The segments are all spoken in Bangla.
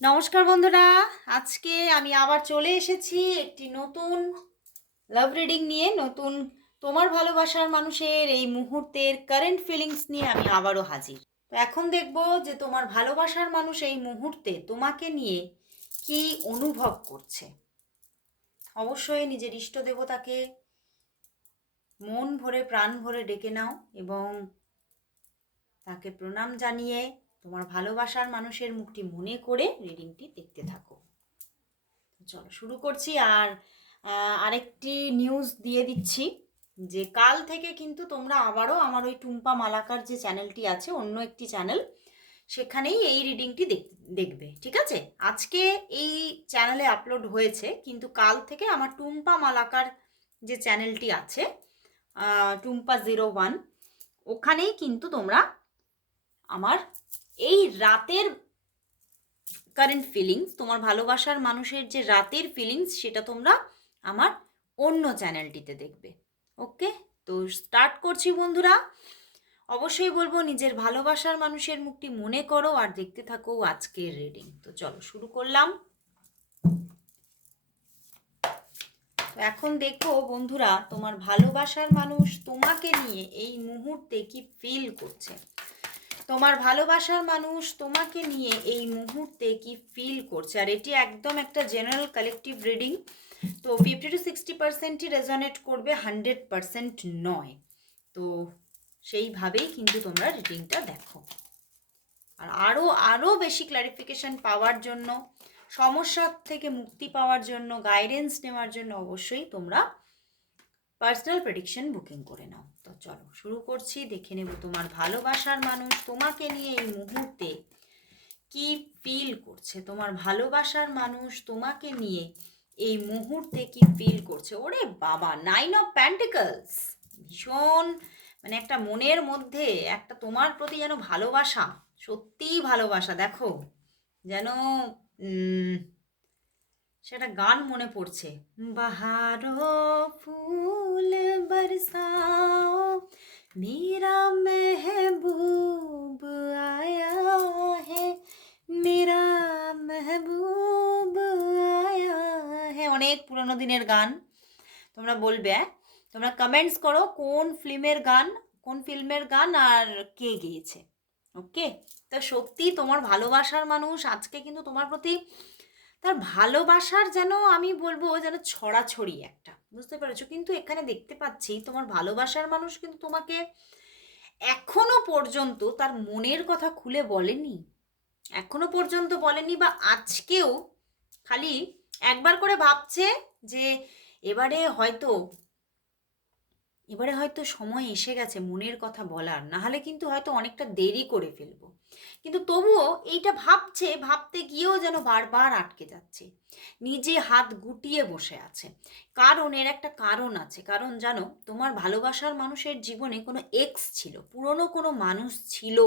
নমস্কার বন্ধুরা, আজকে আমি আবার চলে এসেছি একটি নতুন লাভ রিডিং নিয়ে, নতুন তোমার ভালোবাসার মানুষের এই মুহূর্তের কারেন্ট ফিলিংস নিয়ে আমি আবারও হাজির। তো এখন দেখব যে তোমার ভালোবাসার মানুষ এই মুহূর্তে তোমাকে নিয়ে কি অনুভব করছে। অবশ্যই নিজের ইষ্ট দেবতাকে মন ভরে, প্রাণ ভরে ডেকে নাও এবং তাকে প্রণাম জানিয়ে তোমার ভালোবাসার মানুষের মুখটি মনে করে রিডিংটি দেখতে থাকো। চলো শুরু করছি আর আরেকটি নিউজ দিয়ে দিচ্ছি যে কাল থেকে কিন্তু তোমরা আবারও আমার ওই টুম্পা মালাকার যে চ্যানেলটি আছে, অন্য একটি চ্যানেল সেখানেই এই রিডিংটি দেখবে, ঠিক আছে? আজকে এই চ্যানেলে আপলোড হয়েছে, কিন্তু কাল থেকে আমার টুম্পা মালাকার যে চ্যানেলটি আছে টুম্পা জিরো ওয়ান ওখানেই কিন্তু তোমরা আমার এই রাতের কারেন্ট ফিলিংস তোমার ভালোবাসার মানুষের যে রাতের ফিলিংস সেটা তোমরা আমার অন্য চ্যানেলটিতে দেখবে। ওকে তো স্টার্ট করছি বন্ধুরা। অবশ্যই বলব, নিজের ভালোবাসার মানুষের মুখটি মনে করো আর দেখতে থাকো আজকের রিডিং তো চলো, শুরু করলাম। তো এখন দেখো বন্ধুরা, তোমার ভালোবাসার মানুষ তোমাকে নিয়ে এই মুহূর্তে কি ফিল করছে? তোমার ভালোবাসার মানুষ তোমাকে নিয়ে এই মুহূর্তে কি ফিল করছে? আর এটি একদম একটা জেনারেল কালেকটিভ রিডিং তো ফিফটি টু সিক্সটি পার্সেন্টই রেজনেট করবে হান্ড্রেড পার্সেন্ট নয়। তো সেইভাবেই কিন্তু তোমরা রিডিংটা দেখো। আর আরও আরও বেশি ক্লারিফিকেশন পাওয়ার জন্য সমস্যার থেকে মুক্তি পাওয়ার জন্য গাইডেন্স নেওয়ার জন্য অবশ্যই তোমরা পার্সোনাল প্রেডিকশন বুকিং করে নাও। তো চলো, শুরু করছি। দেখে নেব তোমার ভালোবাসার মানুষ তোমাকে নিয়ে এই মুহূর্তে কি ফিল করছে। তোমার ভালোবাসার মানুষ তোমাকে নিয়ে এই মুহূর্তে কি ফিল করছে। ওরে বাবা নাইন অফ প্যান্টিকলস ভীষণ মানে একটা মনের মধ্যে একটা তোমার প্রতি যেন ভালোবাসা, সত্যিই ভালোবাসা। দেখো, যেন সেটা গান মনে পড়ছে। বাহারো ফুল বরসাও, মেরা মেহবুব আয়া হে, মেরা মেহবুব আয়া হে। অনেক পুরনো দিনের গান তোমরা বলবে? তোমরা কমেন্টস করো কোন ফিল্মের গান, কোন ফিল্মের গান আর কে গেয়েছে। ওকে তো সত্যি তোমার ভালোবাসার মানুষ আজকে কিন্তু তোমার প্রতি তার ভালোবাসার যেন আমি বলব যেন ছড়াছড়ি একটা, বুঝতে পেরেছ? কিন্তু এখানে দেখতে পাচ্ছি তোমার ভালোবাসার মানুষ কিন্তু তোমাকে এখনও পর্যন্ত তার মনের কথা খুলে বলেনি। এখনও পর্যন্ত বলেনি বা আজকেও খালি একবার করে ভাবছে যে এবারে হয়তো এবারে হয়তো সময় এসে গেছে মনের কথা বলার না হলে কিন্তু হয়তো অনেকটা দেরি করে ফেলব। কিন্তু তবুও এইটা ভাবছে, ভাবতে গিয়েও যেন বারবার আটকে যাচ্ছে। নিজে হাত গুটিয়ে বসে আছে। কারণ এর একটা কারণ আছে। কারণ জানো, তোমার ভালোবাসার মানুষের জীবনে কোনো এক্স ছিল, পুরনো কোনো মানুষ ছিল।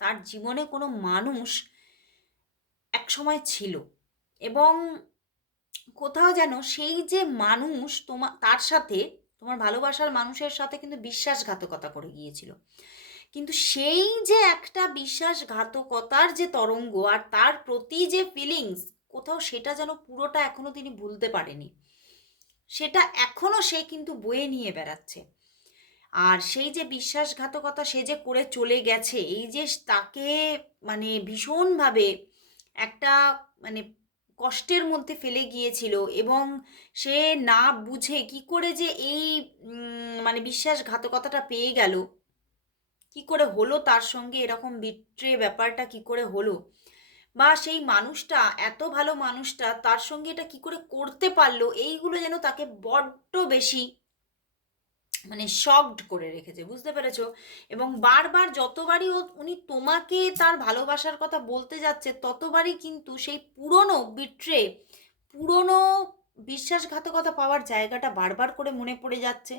তার জীবনে কোনো মানুষ এক সময় ছিল। এবং কোথাও যেন সেই যে মানুষ তোমার তার সাথে তোমার ভালোবাসার মানুষের সাথে কিন্তু বিশ্বাসঘাতকতা করে গিয়েছিল। কিন্তু সেই যে একটা বিশ্বাসঘাতকতার যে তরঙ্গ আর তার প্রতি যে ফিলিংস কোথাও সেটা যেন পুরোটা এখনও তিনি ভুলতে পারেনি। সেটা এখনও সে কিন্তু বয়ে নিয়ে বেড়াচ্ছে। আর সেই যে বিশ্বাসঘাতকতা সে যে করে চলে গেছে, এই যে তাকে মানে ভীষণভাবে একটা মানে কষ্টের মধ্যে ফেলে গিয়েছিল এবং সে না বুঝে কি করে যে এই মানে বিশ্বাসঘাতকতাটা পেয়ে গেল কি করে হলো তার সঙ্গে এরকম বিট্রে ব্যাপারটা কি করে হলো? বা সেই মানুষটা, এত ভালো মানুষটা তার সঙ্গে এটা কি করে করতে পারল? এইগুলো যেন তাকে বড্ড বেশি মানে শকড করে রেখেছে, বুঝতে পেরেছ? এবং বারবার যতবারই উনি তোমাকে তার ভালোবাসার কথা বলতে যাচ্ছে, ততবারই কিন্তু সেই পুরনো বিট্রে, পুরনো বিশ্বাসঘাতকতা পাওয়ার জায়গাটা বারবার করে মনে পড়ে যাচ্ছে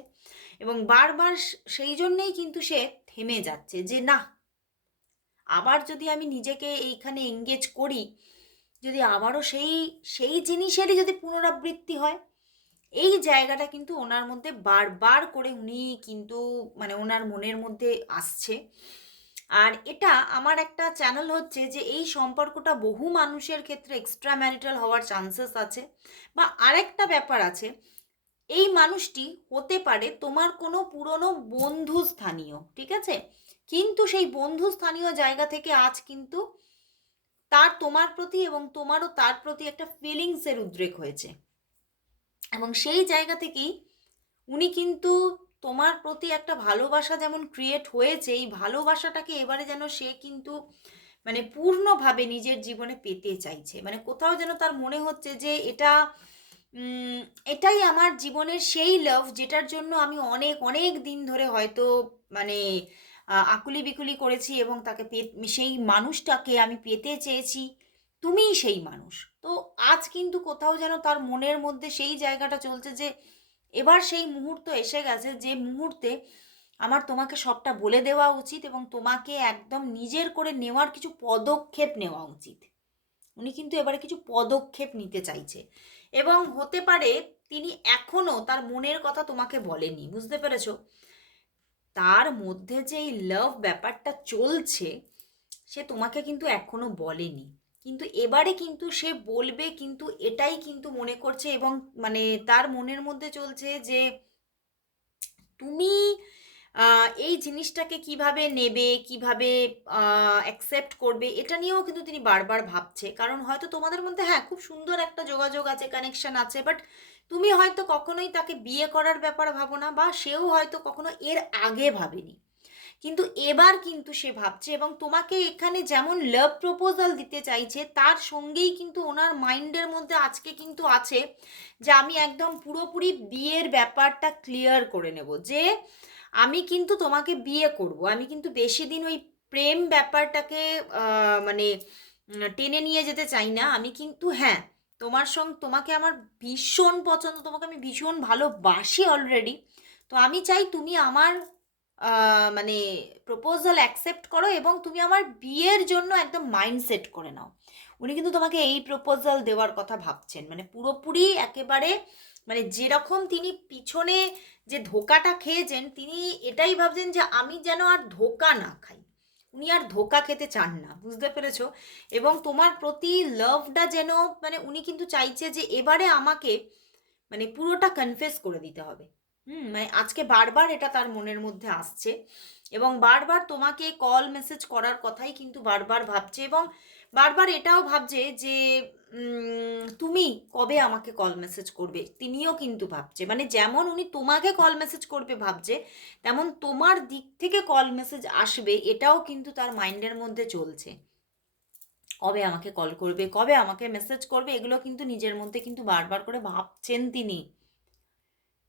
এবং বারবার সেই জন্যেই কিন্তু সে থেমে যাচ্ছে যে না, আবার যদি আমি নিজেকে এইখানে এঙ্গেজ করি, যদি আবারও সেই সেই জিনিসেরই যদি পুনরাবৃত্তি হয়, এই জায়গাটা কিন্তু ওনার মধ্যে বারবার করে উনি কিন্তু মানে ওনার মনের মধ্যে আসছে। আর এটা আমার একটা চ্যানেল হচ্ছে যে এই সম্পর্কটা বহু মানুষের ক্ষেত্রে এক্সট্রা ম্যারিটাল হওয়ার চান্সেস আছে। বা আরেকটা ব্যাপার আছে, এই মানুষটি হতে পারে তোমার কোনো পুরনো বন্ধু স্থানীয় ঠিক আছে? কিন্তু সেই বন্ধু স্থানীয় জায়গা থেকে আজ কিন্তু তার তোমার প্রতি এবং তোমারও তার প্রতি একটা ফিলিংসের উদ্রেক হয়েছে। এবং সেই জায়গা থেকেই উনি কিন্তু তোমার প্রতি একটা ভালোবাসা যেমন ক্রিয়েট হয়েছে, এই ভালোবাসাটাকে এবারে যেন সে কিন্তু মানে পূর্ণভাবে নিজের জীবনে পেতে চাইছে। মানে কোথাও যেন তার মনে হচ্ছে যে এটা এটাই আমার জীবনের সেই লাভ যেটার জন্য আমি অনেক অনেক দিন ধরে হয়তো মানে আকুলি বিকুলি করেছি এবং তাকে সেই মানুষটাকে আমি পেতে চেয়েছি। তুমিই সেই মানুষ। তো আজ কিন্তু কোথাও যেন তার মনের মধ্যে সেই জায়গাটা চলছে যে এবার সেই মুহূর্ত এসে গেছে যে মুহূর্তে আমার তোমাকে সবটা বলে দেওয়া উচিত এবং তোমাকে একদম নিজের করে নেওয়ার কিছু পদক্ষেপ নেওয়া উচিত। উনি কিন্তু এবারে কিছু পদক্ষেপ নিতে চাইছে এবং হতে পারে তিনি এখনও তার মনের কথা তোমাকে বলেনি বুঝতে পেরেছ? তার মধ্যে যে এই লাভ ব্যাপারটা চলছে সে তোমাকে কিন্তু এখনও বলেনি। কিন্তু এবারে কিন্তু সে বলবে কিন্তু এটাই কিন্তু মনে করছে এবং মানে তার মনের মধ্যে চলছে যে তুমি এই জিনিসটাকে কীভাবে নেবে, কীভাবে অ্যাকসেপ্ট করবে, এটা নিয়েও কিন্তু তিনি বারবার ভাবছে। কারণ হয়তো তোমাদের মধ্যে হ্যাঁ খুব সুন্দর একটা যোগাযোগ আছে কানেকশন আছে বাট তুমি হয়তো কখনোই তাকে বিয়ে করার ব্যাপার ভাবো না বা সেও হয়তো কখনো এর আগে ভাবেনি। কিন্তু এবার কিন্তু সে ভাবছে এবং তোমাকে এখানে যেমন লাভ প্রপোজাল দিতে চাইছে, তার সঙ্গেই কিন্তু ওনার মাইন্ডের মধ্যে আজকে কিন্তু আছে যে আমি একদম পুরোপুরি বিয়ের ব্যাপারটা ক্লিয়ার করে নেব যে আমি কিন্তু তোমাকে বিয়ে করব। আমি কিন্তু বেশি দিন ওই প্রেম ব্যাপারটাকে মানে টেনে নিয়ে যেতে চাই না। আমি কিন্তু হ্যাঁ তোমার সঙ্গে তোমাকে আমার ভীষণ পছন্দ, তোমাকে আমি ভীষণ ভালোবাসি অলরেডি তো আমি চাই তুমি আমার মানে প্রপোজাল অ্যাকসেপ্ট করো এবং তুমি আমার বিয়ের জন্য একদম মাইন্ড সেট করে নাও। উনি কিন্তু তোমাকে এই প্রপোজাল দেওয়ার কথা ভাবছেন। মানে পুরোপুরি একেবারে মানে যেরকম তিনি পিছনে যে ধোকাটা খেয়েছেন, তিনি এটাই ভাবছেন যে আমি যেন আর ধোকা না খাই। উনি আর ধোকা খেতে চান না, বুঝতে পেরেছ? এবং তোমার প্রতি লাভটা যেন মানে উনি কিন্তু চাইছে যে এবারে আমাকে মানে পুরোটা কনফেস করে দিতে হবে। হুম মানে আজকে বারবার এটা তার মনের মধ্যে আসছে এবং বারবার তোমাকে কল মেসেজ করার কথাই কিন্তু বারবার ভাবছে এবং বারবার এটাও ভাবছে যে তুমি কবে আমাকে কল মেসেজ করবে? তিনিও কিন্তু ভাবছে। মানে যেমন উনি তোমাকে কল মেসেজ করবে ভাবছে, তেমন তোমার দিক থেকে কল মেসেজ আসবে, এটাও কিন্তু তার মাইন্ডের মধ্যে চলছে। কবে আমাকে কল করবে, কবে আমাকে মেসেজ করবে, এগুলো কিন্তু নিজের মধ্যে কিন্তু বারবার করে ভাবছেন তিনি।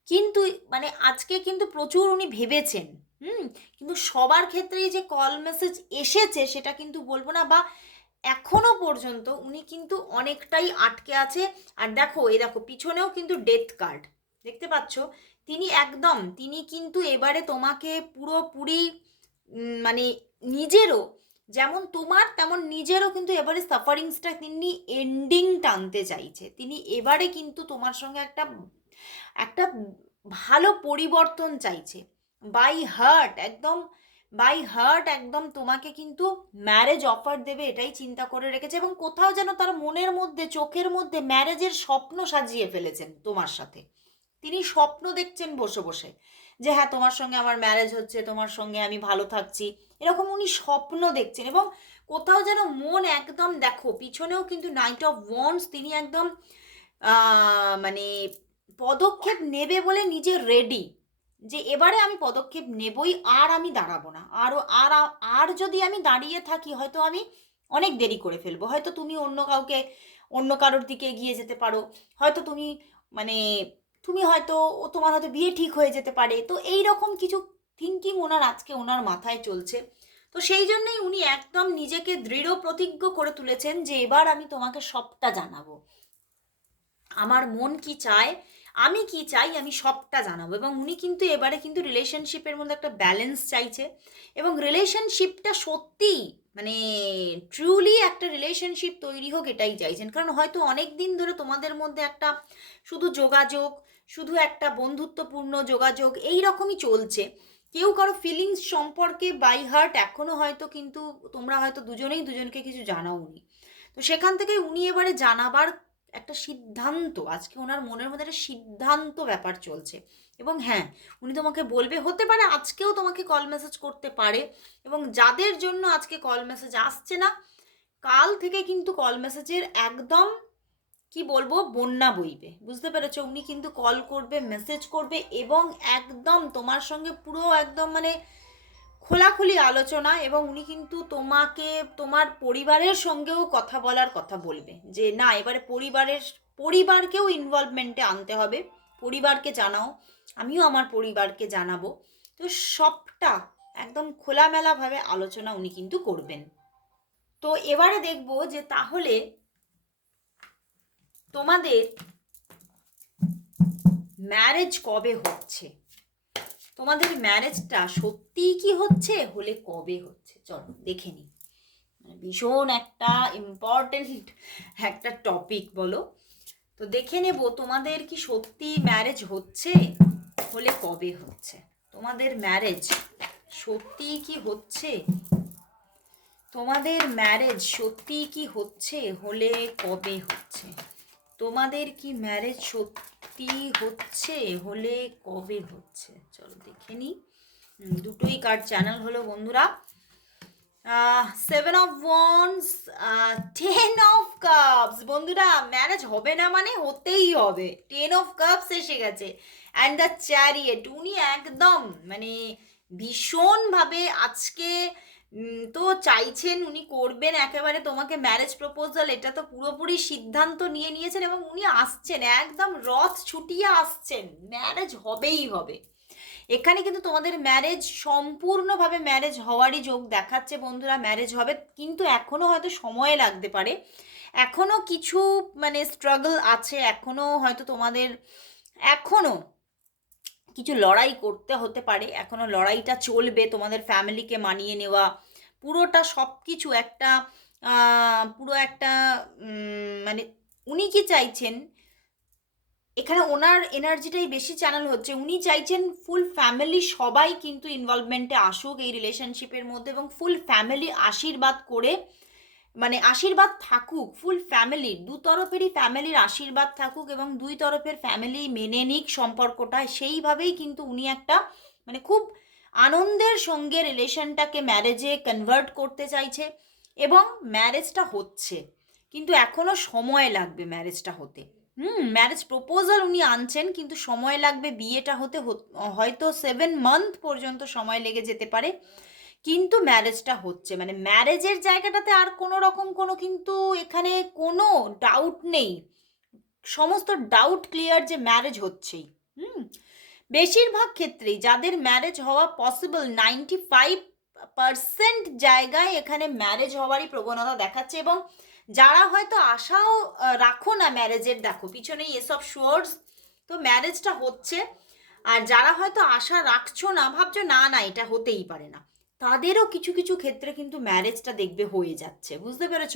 কিন্তু মানে আজকে কিন্তু প্রচুর উনি ভেবেছেন, হুম? কিন্তু সবার ক্ষেত্রেই যে কল মেসেজ এসেছে সেটা কিন্তু বলব না বা এখনও পর্যন্ত উনি কিন্তু অনেকটাই আটকে আছে। আর দেখো, এই দেখো, পিছনেও কিন্তু ডেথ কার্ড দেখতে পাচ্ছ? তিনি একদম, তিনি কিন্তু এবারে তোমাকে পুরোপুরি মানে নিজেরও, যেমন তোমার তেমন নিজেরও কিন্তু এবারে সাফারিংসটা তিনি এন্ডিং টানতে চাইছে। তিনি এবারে কিন্তু তোমার সঙ্গে একটা একটা ভালো পরিবর্তন চাইছে। বাই হার্ট একদম বাই হার্ট একদম তোমাকে কিন্তু ম্যারেজ অফার দেবে এটাই চিন্তা করে রেখেছে এবং কোথাও যেন তার মনের মধ্যে, চোখের মধ্যে ম্যারেজের স্বপ্ন সাজিয়ে ফেলেছেন তোমার সাথে। তিনি স্বপ্ন দেখছেন বসে বসে যে হ্যাঁ তোমার সঙ্গে আমার ম্যারেজ হচ্ছে, তোমার সঙ্গে আমি ভালো থাকছি। এরকম উনি স্বপ্ন দেখছেন এবং কোথাও যেন মন একদম দেখো, পিছনেও কিন্তু নাইট অফ ওয়ান্স তিনি একদম মানে পদক্ষেপ নেবে বলে নিজে রেডি যে এবারে আমি পদক্ষেপ নেবই, আর আমি দাঁড়াবো না। আরও আর আর যদি আমি দাঁড়িয়ে থাকি, হয়তো আমি অনেক দেরি করে ফেলব। হয়তো তুমি অন্য কাউকে, অন্য কারোর দিকে এগিয়ে যেতে পারো। হয়তো তুমি মানে তুমি হয়তো তোমার হয়তো বিয়ে ঠিক হয়ে যেতে পারে। তো এই রকম কিছু থিঙ্কিং ওনার আজকে ওনার মাথায় চলছে। তো সেই জন্যই উনি একদম নিজেকে দৃঢ় প্রতিজ্ঞ করে তুলেছেন যে এবার আমি তোমাকে সবটা জানাব। আমার মন কি চায় আমি কি চাই আমি সবটা জানাব। এবং উনি কিন্তু এবারে কিন্তু রিলেশনশিপের মধ্যে একটা ব্যালেন্স চাইছে। এবং রিলেশনশিপটা সত্যি মানে ট্রুলি একটা রিলেশনশিপ তৈরি হোক এটাই চাইছেন। কারণ হয়তো অনেক দিন ধরে তোমাদের মধ্যে একটা শুধু যোগাযোগ, শুধু একটা বন্ধুত্বপূর্ণ যোগাযোগ এই রকমই চলছে। কেউ কারও ফিলিংস সম্পর্কে বাই হার্ট এখনও হয়তো কিন্তু তোমরা হয়তো দুজনেই দুজনকে কিছু জানাওনি। তো সেখান থেকে উনি এবারে জানাবার একটা সিদ্ধান্ত, আজকে ওনার মনের মধ্যে একটা সিদ্ধান্ত ব্যাপার চলছে। এবং হ্যাঁ উনি তোমাকে বলবে, হতে পারে আজকেও তোমাকে কল মেসেজ করতে পারে এবং যাদের জন্য আজকে কল মেসেজ আসছে না, কাল থেকে কিন্তু কল মেসেজের একদম, কি বলব, বন্যা বইবে। বুঝতে পেরেছ? উনি কিন্তু কল করবে মেসেজ করবে এবং একদম তোমার সঙ্গে পুরো একদম মানে খোলাখুলি আলোচনা এবং উনি কিন্তু তোমাকে, তোমার পরিবারের সঙ্গেও কথা বলার কথা বলবে যে, না, এবারে পরিবারের, পরিবারকেও ইনভলভমেন্টে আনতে হবে। পরিবারকে জানাও, আমিও আমার পরিবারকে জানাব। তো সবটা একদম খোলামেলাভাবে আলোচনা উনি কিন্তু করবেন। তো এবারে দেখব যে তাহলে তোমাদের ম্যারেজ কবে হচ্ছে? তোমাদের ম্যারেজটা সত্যিই কি হচ্ছে? হলে কবে হচ্ছে? চলো, দেখে নিই। মানে ভীষণ একটা ইম্পর্টেন্ট একটা টপিক বলো। তো দেখে নেব তোমাদের কি সত্যি ম্যারেজ হচ্ছে? হলে কবে হচ্ছে? তোমাদের ম্যারেজ সত্যি কি হচ্ছে? তোমাদের ম্যারেজ সত্যি কি হচ্ছে? হলে কবে হচ্ছে? তোমাদের কি ম্যারেজ সত্যি হচ্ছে? হলে কবে হচ্ছে? চলো দেখে নিই। দুটোই কার্ড চ্যানেল হলো বন্ধুরা। Seven of wands ten of cups বন্ধুরা ম্যারেজ হবে না মানে হতেই হবে। টেন অফ কাপস এসে গেছে। অ্যান্ড দ্য চ্যারিয়েট উনি একদম মানে ভীষণভাবে আজকে তো চাইছেন উনি করবেন একেবারে তোমাকে ম্যারেজ প্রপোজাল এটা তো পুরোপুরি সিদ্ধান্ত নিয়ে নিয়েছেন এবং উনি আসছেন, একদম রথ ছুটিয়ে আসছেন ম্যারেজ হবেই হবে। এখানে কিন্তু তোমাদের ম্যারেজ সম্পূর্ণভাবে ম্যারেজ হওয়ারই যোগ দেখাচ্ছে বন্ধুরা ম্যারেজ হবে, কিন্তু এখনও হয়তো সময় লাগতে পারে। এখনও কিছু মানে স্ট্রাগল আছে এখনও হয়তো তোমাদের এখনও কিছু লড়াই করতে হতে পারে এখনও লড়াইটা চলবে, তোমাদের ফ্যামিলিকে মানিয়ে নেওয়া, পুরোটা সব কিছু একটা পুরো একটা মানে উনি কি চাইছেন? এখানে ওনার এনার্জিটাই বেশি চ্যানেল হচ্ছে। উনি চাইছেন ফুল ফ্যামিলি সবাই কিন্তু ইনভলভমেন্টে আসুক এই রিলেশনশিপের মধ্যে এবং ফুল ফ্যামিলি আশীর্বাদ করে মানে আশীর্বাদ থাকুক ফুল ফ্যামিলির দু তরফেরই ফ্যামিলির আশীর্বাদ থাকুক এবং দুই তরফের ফ্যামিলি মেনে নিক সম্পর্কটা, সেইভাবেই কিন্তু উনি একটা মানে খুব আনন্দের সঙ্গে রিলেশনটাকে ম্যারেজে কনভার্ট করতে চাইছে এবং ম্যারেজটা হচ্ছে। কিন্তু এখনও সময় লাগবে ম্যারেজটা হতে। হুম ম্যারেজ প্রপোজাল উনি আনছেন, কিন্তু সময় লাগবে বিয়েটা হতে, হত- হয়তো সেভেন মান্থ পর্যন্ত সময় লেগে যেতে পারে। কিন্তু ম্যারেজটা হচ্ছে। মানে ম্যারেজের জায়গাটাতে আর কোনো রকম কোনো কিন্তু এখানে কোনো ডাউট নেই। সমস্ত ডাউট ক্লিয়ার যে ম্যারেজ হচ্ছেই। হুম? বেশিরভাগ ক্ষেত্রেই যাদের ম্যারেজ হওয়া পসিবল নাইনটি ফাইভ পার্সেন্ট জায়গায় এখানে ম্যারেজ হওয়ারই প্রবণতা দেখাচ্ছে এবং যারা হয়তো আশাও রাখো না ম্যারেজের দেখো পিছনেই এসব শোর্স তো ম্যারেজটা হচ্ছে। আর যারা হয়তো আশা রাখছো না, ভাবছ না না, এটা হতেই পারে না। তাদেরও কিছু কিছু ক্ষেত্রে কিন্তু ম্যারেজটা দেখবে হয়ে যাচ্ছে, বুঝতে পেরেছ?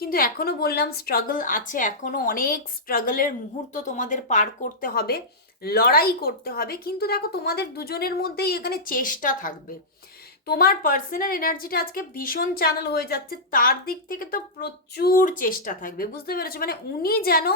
কিন্তু এখনও বললাম স্ট্রাগল আছে, এখনও অনেক স্ট্রাগলের মুহূর্ত তোমাদের পার করতে হবে, লড়াই করতে হবে, কিন্তু দেখো তোমাদের দুজনের মধ্যেই এখানে চেষ্টা থাকবে। তোমার পার্সোনাল এনার্জিটা আজকে ভীষণ চ্যানেল হয়ে যাচ্ছে, তার দিক থেকে তো প্রচুর চেষ্টা থাকবে, বুঝতে পেরেছ? মানে উনি যেন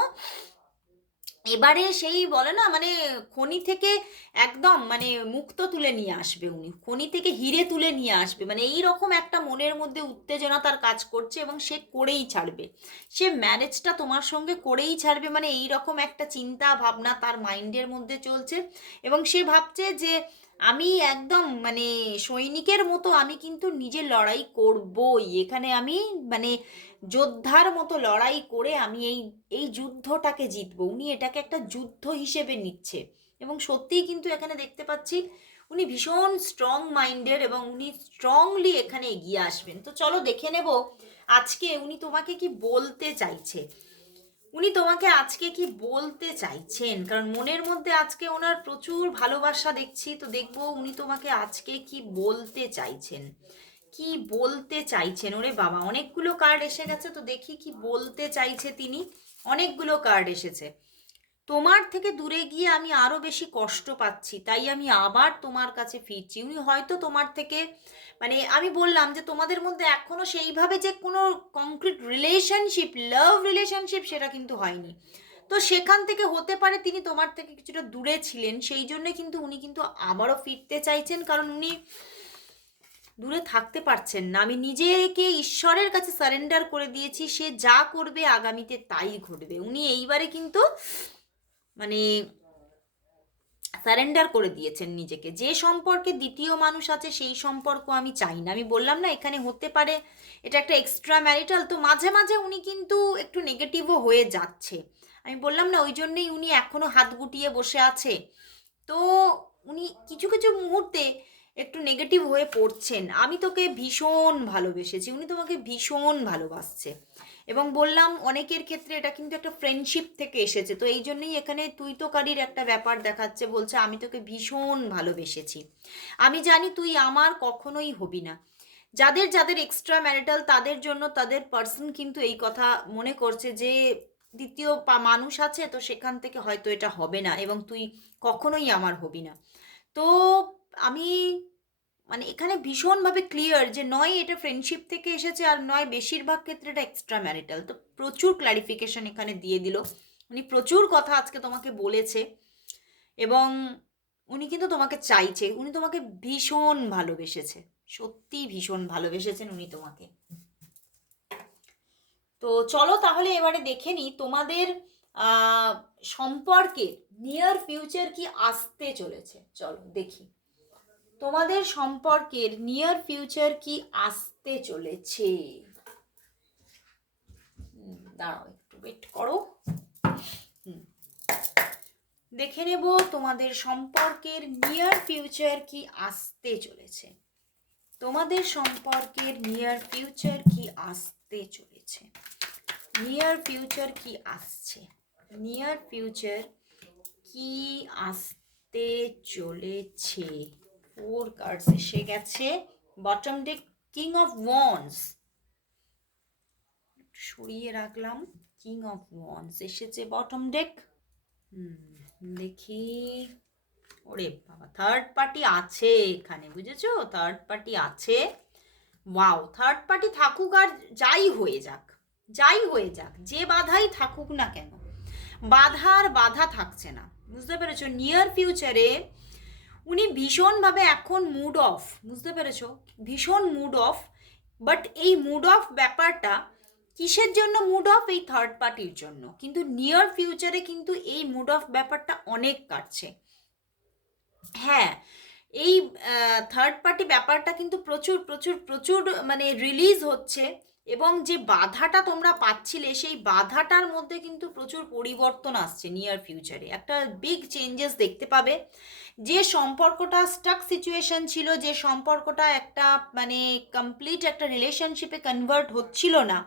এবারে সেই বলে না মানে খনি থেকে একদম মানে মুক্ত তুলে নিয়ে আসবে উনি। খনি থেকে হিরে তুলে নিয়ে আসবে। মানে এই রকম একটা মনের মধ্যে উত্তেজনা তার কাজ করছে এবং সে করেই ছাড়বে। সে ম্যারেজটা তোমার সঙ্গে করেই ছাড়বে মানে এই রকম একটা চিন্তা ভাবনা তার মাইন্ডের মধ্যে চলছে। এবং সে ভাবছে যে আমি একদম মানে সৈনিকের মতো আমি কিন্তু নিজে লড়াই করবই। এখানে আমি মানে যোদ্ধার মতো লড়াই করে আমি এই এই যুদ্ধটাকে জিতবো। উনি এটাকে একটা যুদ্ধ হিসেবে নিচ্ছে। এবং সত্যিই কিন্তু এখানে দেখতে পাচ্ছি উনি ভীষণ স্ট্রং মাইন্ডের এবং উনি স্ট্রংলি এখানে এগিয়ে আসবেন। তো চলো দেখে নেব আজকে উনি তোমাকে কি বলতে চাইছে। উনি তোমাকে আজকে কি বলতে চাইছেন? কারণ মনের মধ্যে আজকে ওনার প্রচুর ভালোবাসা দেখছি। তো দেখব উনি তোমাকে আজকে কি বলতে চাইছেন। কি বলতে চাইছেন? ওরে বাবা, অনেকগুলো কার্ড এসে গেছে তো দেখি কি বলতে চাইছে তিনি। অনেকগুলো কার্ড এসেছে। তোমার থেকে দূরে গিয়ে আমি আরও বেশি কষ্ট পাচ্ছি, তাই আমি আবার তোমার কাছে ফিরছি। উনি হয়তো তোমার থেকে মানে আমি বললাম যে তোমাদের মধ্যে এখনও সেইভাবে যে কোনো কংক্রিট রিলেশনশিপ লাভ রিলেশনশিপ সেটা কিন্তু হয়নি। তো সেখান থেকে হতে পারে তিনি তোমার থেকে কিছুটা দূরে ছিলেন, সেই জন্য কিন্তু উনি কিন্তু আবারও ফিরতে চাইছেন, কারণ উনি দূরে থাকতে পারছেন না। আমি নিজেকে ঈশ্বরের কাছে সারেন্ডার করে দিয়েছি, সে যা করবে আগামীতে তাই ঘটবে। উনি এইবারে কিন্তু মানে সারেন্ডার করে দিয়েছেন নিজেকে। যে সম্পর্কে দ্বিতীয় মানুষ আছে, সেই সম্পর্ক আমি চাই না। আমি বললাম না, এখানে হতে পারে, এটা একটা এক্সট্রা ম্যারিটাল তো মাঝে মাঝে উনি কিন্তু একটু নেগেটিভও হয়ে যাচ্ছে। আমি বললাম না, ওই জন্যেই উনি এখনও হাত গুটিয়ে বসে আছে। তো উনি কিছু কিছু মুহূর্তে একটু নেগেটিভ হয়ে পড়ছেন। আমি তোকে ভীষণ ভালোবেসেছি। উনি তোমাকে ভীষণ ভালোবাসছে। এবং বললাম, অনেকের ক্ষেত্রে এটা কিন্তু একটা ফ্রেন্ডশিপ থেকে এসেছে। তো এই জন্যই এখানে তুই তো কারির একটা ব্যাপার দেখাচ্ছে, বলছে, আমি তোকে ভীষণ ভালোবেসেছি। আমি জানি তুই আমার কখনোই হবি না। যাদের যাদের এক্সট্রা ম্যারিটাল তাদের জন্য তাদের পার্সন কিন্তু এই কথা মনে করছে যে, দ্বিতীয় পা- মানুষ আছে, তো সেখান থেকে হয়তো এটা হবে না এবং তুই কখনোই আমার হবি না। তো আমি মানে এখানে ভীষণভাবে ক্লিয়ার যে নয় এটা ফ্রেন্ডশিপ থেকে এসেছে আর নয় বেশিরভাগ ক্ষেত্রে এটা এক্সট্রা ম্যারিটাল তো প্রচুর ক্লারিফিকেশন এখানে দিয়ে দিল। উনি প্রচুর কথা আজকে তোমাকে বলেছে এবং উনি কিন্তু তোমাকে চাইছে। উনি তোমাকে ভীষণ ভালোবেসেছে। সত্যি ভীষণ ভালোবেসেছেন উনি তোমাকে। তো চলো তাহলে এবারে দেখে নিই তোমাদের সম্পর্কে নিয়ার ফিউচার কি আসতে চলেছে। চলো দেখি। তোমাদের সম্পর্কের নিয়ার ফিউচার কি আসতে চলেছে? দাঁড়াও, একটু ওয়েট করো। দেখে নেব তোমাদের সম্পর্কের নিয়ার ফিউচার কি আসতে চলেছে। তোমাদের সম্পর্কের নিয়ার ফিউচার কি আসতে চলেছে। নিয়ার ফিউচার কি আসছে? নিয়ার ফিউচার কি আসতে চলেছে? ফোর কার্ডস এসে গেছে। Bottom deck king of wands সরিয়ে রাখলাম। কিং অফ ওয়ান্স এসেছে বটম ডেক দেখি। ওরে বাবা থার্ড পার্টি আছে এখানে, বুঝেছ? থার্ড পার্টি আছে। ওয়াও থার্ড পার্টি থাকুক আর যাই হয়ে যাক। যাই হয়ে যাক, যে বাধাই থাকুক না কেন। বাধার বাধা থাকছে না। বুঝতে পেরেছ? নিয়ার ফিউচারে উনি ভীষণভাবে এখন মুড অফ বুঝতে পেরেছ? ভীষণ মুড অফ বাট এই মুড অফ ব্যাপারটা কিসের জন্য মুড অফ এই থার্ড পার্টির জন্য। কিন্তু নিয়ার ফিউচারে কিন্তু এই মুড অফ ব্যাপারটা অনেক কাটছে। হ্যাঁ এই থার্ড পার্টি ব্যাপারটা কিন্তু প্রচুর প্রচুর প্রচুর মানে রিলিজ হচ্ছে। এবং যে বাধাটা তোমরা পাচ্ছিলে, সেই বাধাটার মধ্যে কিন্তু প্রচুর পরিবর্তন আসছে নিয়ার ফিউচারে একটা বিগ চেঞ্জেস দেখতে পাবে। যে সম্পর্কটা স্টাক সিচুয়েশন ছিল, যে সম্পর্কটা একটা মানে কমপ্লিট একটা রিলেশনশিপে কনভার্ট হচ্ছিল না,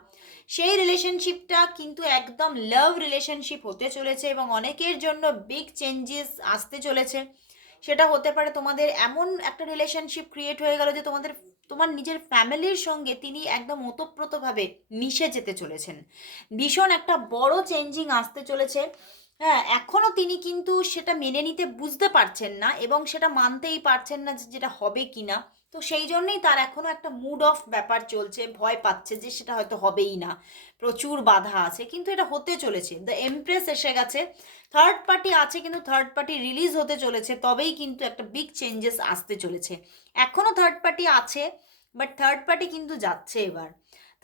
সেই রিলেশনশিপটা কিন্তু একদম লাভ রিলেশনশিপ হতে চলেছে এবং অনেকের জন্য বিগ চেঞ্জেস আসতে চলেছে। সেটা হতে পারে তোমাদের এমন একটা রিলেশনশিপ ক্রিয়েট হয়ে গেল যে তোমাদের তোমার নিজের ফ্যামিলির সঙ্গে তিনি একদম ওতপ্রোতভাবে মিশে যেতে চলেছেন। ভীষণ একটা বড় চেঞ্জিং আসতে চলেছে। হ্যাঁ এখনও তিনি কিন্তু সেটা মেনে নিতে বুঝতে পারছেন না এবং সেটা মানতেই পারছেন না যে যেটা হবে কি না তো সেই জন্যেই তার এখনও একটা মুড অফ ব্যাপার চলছে, ভয় পাচ্ছে যে সেটা হয়তো হবেই না। প্রচুর বাধা আছে, কিন্তু এটা হতে চলেছে। দ্য এমপ্রেস এসে গেছে। থার্ড পার্টি আছে কিন্তু থার্ড পার্টি রিলিজ হতে চলেছে, তবেই কিন্তু একটা বিগ চেঞ্জেস আসতে চলেছে। এখনও থার্ড পার্টি আছে বাট থার্ড পার্টি কিন্তু যাচ্ছে এবার।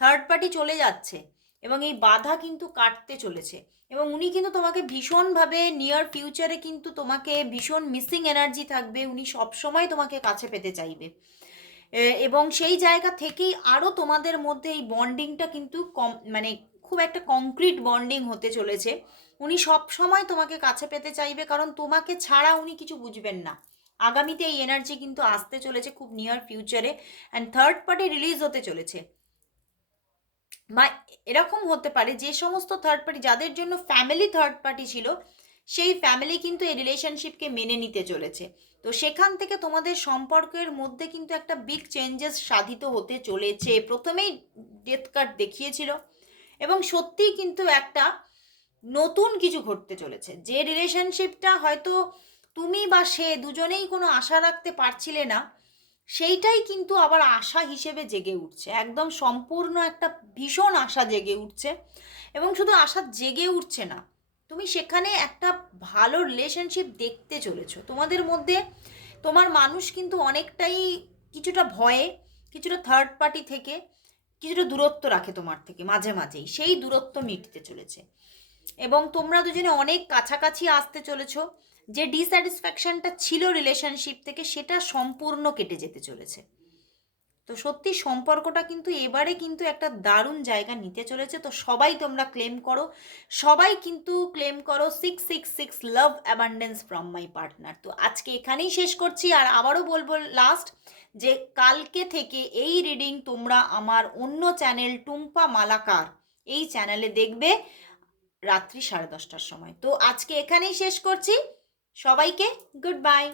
থার্ড পার্টি চলে যাচ্ছে, এবং এই বাধা কিন্তু কাটতে চলেছে। এবং উনি কিন্তু তোমাকে ভীষণভাবে নিয়ার ফিউচারে কিন্তু তোমাকে ভীষণ মিসিং এনার্জি থাকবে, উনি সবসময় তোমাকে কাছে পেতে চাইবে। এবং সেই জায়গা থেকেই আরও তোমাদের মধ্যে এই বন্ডিংটা কিন্তু কম মানে খুব একটা কংক্রিট বন্ডিং হতে চলেছে। উনি সব সময় তোমাকে কাছে পেতে চাইবে, কারণ তোমাকে ছাড়া উনি কিছু বুঝবেন না। আগামীতে এই এনার্জি কিন্তু আসতে চলেছে খুব নিয়ার ফিউচারে অ্যান্ড থার্ড পার্টি রিলিজ হতে চলেছে। বা এরকম হতে পারে যে সমস্ত থার্ড পার্টি যাদের জন্য ফ্যামিলি থার্ড পার্টি ছিল, সেই ফ্যামিলি কিন্তু এই রিলেশনশিপকে মেনে নিতে চলেছে। তো সেখান থেকে তোমাদের সম্পর্কের মধ্যে কিন্তু একটা বিগ চেঞ্জেস সাধিত হতে চলেছে। প্রথমেই ডেথ কার্ড দেখিয়েছিল। এবং সত্যিই কিন্তু একটা নতুন কিছু ঘটতে চলেছে। যে রিলেশনশিপটা হয়তো তুমি বা সে দুজনেই কোনো আশা রাখতে পারছিলে না, সেইটাই কিন্তু আবার আশা হিসেবে জেগে উঠছে। একদম সম্পূর্ণ একটা ভীষণ আশা জেগে উঠছে এবং শুধু আশা জেগে উঠছে না, তুমি সেখানে একটা ভালো রিলেশনশিপ দেখতে চলেছো। তোমাদের মধ্যে তোমার মানুষ কিন্তু অনেকটাই কিছুটা ভয়ে, কিছুটা থার্ড পার্টি থেকে কিছুটা দূরত্ব রাখে তোমার থেকে, মাঝে মাঝেই। সেই দূরত্ব মিটতে চলেছে। এবং তোমরা দুজনে অনেক কাছাকাছি আসতে চলেছো, যে ডিস্যাটিসফ্যাকশনটা ছিল রিলেশনশিপ থেকে, সেটা সম্পূর্ণ কেটে যেতে চলেছে। তো সত্যি সম্পর্কটা কিন্তু এবারে কিন্তু একটা দারুণ জায়গা নিতে চলেছে। তো সবাই তোমরা ক্লেম করো। সবাই কিন্তু ক্লেম করো six six six love abundance from my partner তো আজকে এখানেই শেষ করছি। আর আবারও বলব লাস্ট যে কালকে থেকে এই রিডিং তোমরা আমার অন্য চ্যানেল টুম্পা মালাকার, এই চ্যানেলে দেখবে রাত্রি সাড়ে দশটার সময়। তো আজকে এখানেই শেষ করছি। সবাইকে গুড বাই